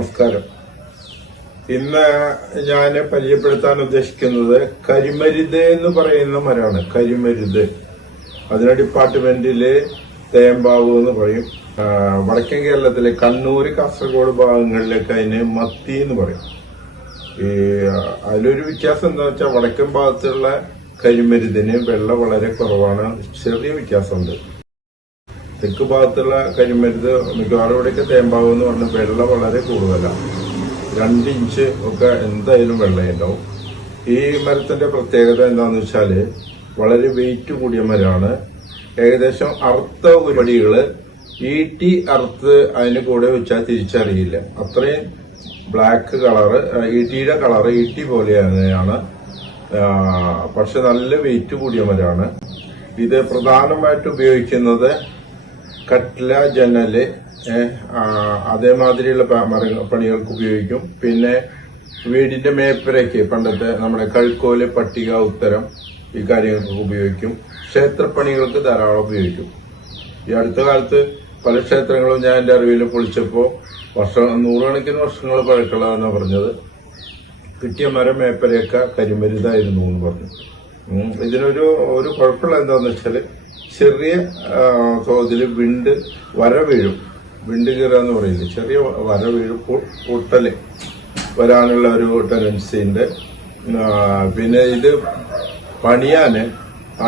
നമസ്കാരം. ഇന്ന് ഞാൻ പരിചയപ്പെടുത്താൻ ഉദ്ദേശിക്കുന്നത് കരിമരുത് എന്ന് പറയുന്ന മരമാണ് കരിമരുത്. അതിന് ഡിപ്പാർട്ട്മെന്റിൽ തേമ്പാവ് എന്ന് പറയും. വടക്കൻ കേരളത്തിലെ കണ്ണൂർ കാസർഗോഡ് ഭാഗങ്ങളിലേക്ക് അതിന് മത്തി എന്ന് പറയും. ഈ അതിലൊരു വ്യത്യാസം എന്താ വെച്ചാൽ വടക്കൻ ഭാഗത്തുള്ള കരിമരുതിന് വെള്ളം വളരെ കുറവാണ്. ചെറിയ വ്യത്യാസമുണ്ട്. തെക്ക് ഭാഗത്തുള്ള കരിമരുത് മിക്കവാറും ഇവിടെയൊക്കെ തേമ്പാവ് എന്ന് പറഞ്ഞ വെള്ളം വളരെ കൂടുതലാണ് രണ്ട് ഇഞ്ച് ഒക്കെ എന്തായാലും വെള്ളമുണ്ടാവും ഈ മരത്തിന്റെ പ്രത്യേകത എന്താന്ന് വെച്ചാൽ വളരെ വെയിറ്റ് കൂടിയ മരമാണ്. ഏകദേശം അറുത്ത ഉരുപടികൾ ഈട്ടി അറുത്ത് അതിന് കൂടെ വെച്ചാൽ തിരിച്ചറിയില്ല. അത്രയും ബ്ലാക്ക് കളറ് ഈട്ടിയുടെ കളറ് ഈട്ടി പോലെയാണ്. പക്ഷെ നല്ല വെയിറ്റ് കൂടിയ മരമാണ്. ഇത് പ്രധാനമായിട്ട് ഉപയോഗിക്കുന്നത് കട്ടില ജനൽ അതേമാതിരിയുള്ള പണികൾക്ക് ഉപയോഗിക്കും. പിന്നെ വീടിന്റെ മേപ്പരയ്ക്ക് പണ്ടത്തെ നമ്മുടെ കഴുക്കോൽ പട്ടിക ഉത്തരം ഈ കാര്യങ്ങൾക്ക് ഉപയോഗിക്കും. ക്ഷേത്രപ്പണികൾക്ക് ധാരാളം ഉപയോഗിക്കും. ഈ അടുത്ത കാലത്ത് പല ക്ഷേത്രങ്ങളും ഞാൻ എന്റെ അറിവിൽ പൊളിച്ചപ്പോ വർഷം നൂറുകണക്കിന് വർഷങ്ങൾ പഴക്കമുള്ളതെന്നാണ് പറഞ്ഞത്. കിട്ടിയ മരം മേപ്പരയൊക്കെ കരിമരുതായിരുന്നു എന്ന് പറഞ്ഞു. ഇതിനൊരു ഒരു കുഴപ്പമുള്ള എന്താന്ന് വെച്ചാൽ ചെറിയ തോതിൽ വിണ്ട് വര വീഴും. വിണ്ട് കീറുക എന്ന് പറയുന്നത് ചെറിയ വര വീഴുമ്പോൾ പൊട്ടൽ വരാനുള്ള ഒരു ടെൻഡൻസി ഉണ്ട് പിന്നെ ഇത് പണിയാന്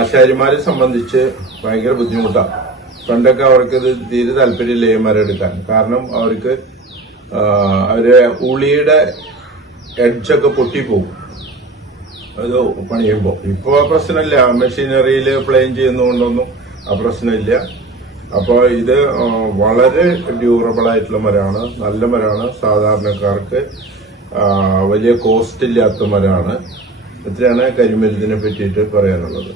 ആശാരിമാരെ സംബന്ധിച്ച് ഭയങ്കര ബുദ്ധിമുട്ടാണ് പണ്ടൊക്കെ അവർക്ക് ഇത് തീരെ താല്പര്യമില്ല ഈ മരം എടുക്കാൻ. കാരണം അവർക്ക് അവർ ഉളിയുടെ എഡ്ജൊക്കെ പൊട്ടിപ്പോകും. അത് പണിയുമ്പോൾ ഇപ്പോൾ ആ പ്രശ്നമില്ല. മെഷീനറിയിൽ പ്ലെയിൻ ചെയ്യുന്നതുകൊണ്ടൊന്നും ആ പ്രശ്നമില്ല. അപ്പോൾ ഇത് വളരെ ഡ്യൂറബിൾ ആയിട്ടുള്ള മരമാണ് നല്ല മരമാണ് സാധാരണക്കാർക്ക് വലിയ കോസ്റ്റ് ഇല്ലാത്ത മരമാണ് ഇത്രയാണ് കരിമരുന്നിനെ പറ്റിയിട്ട് പറയാനുള്ളത്.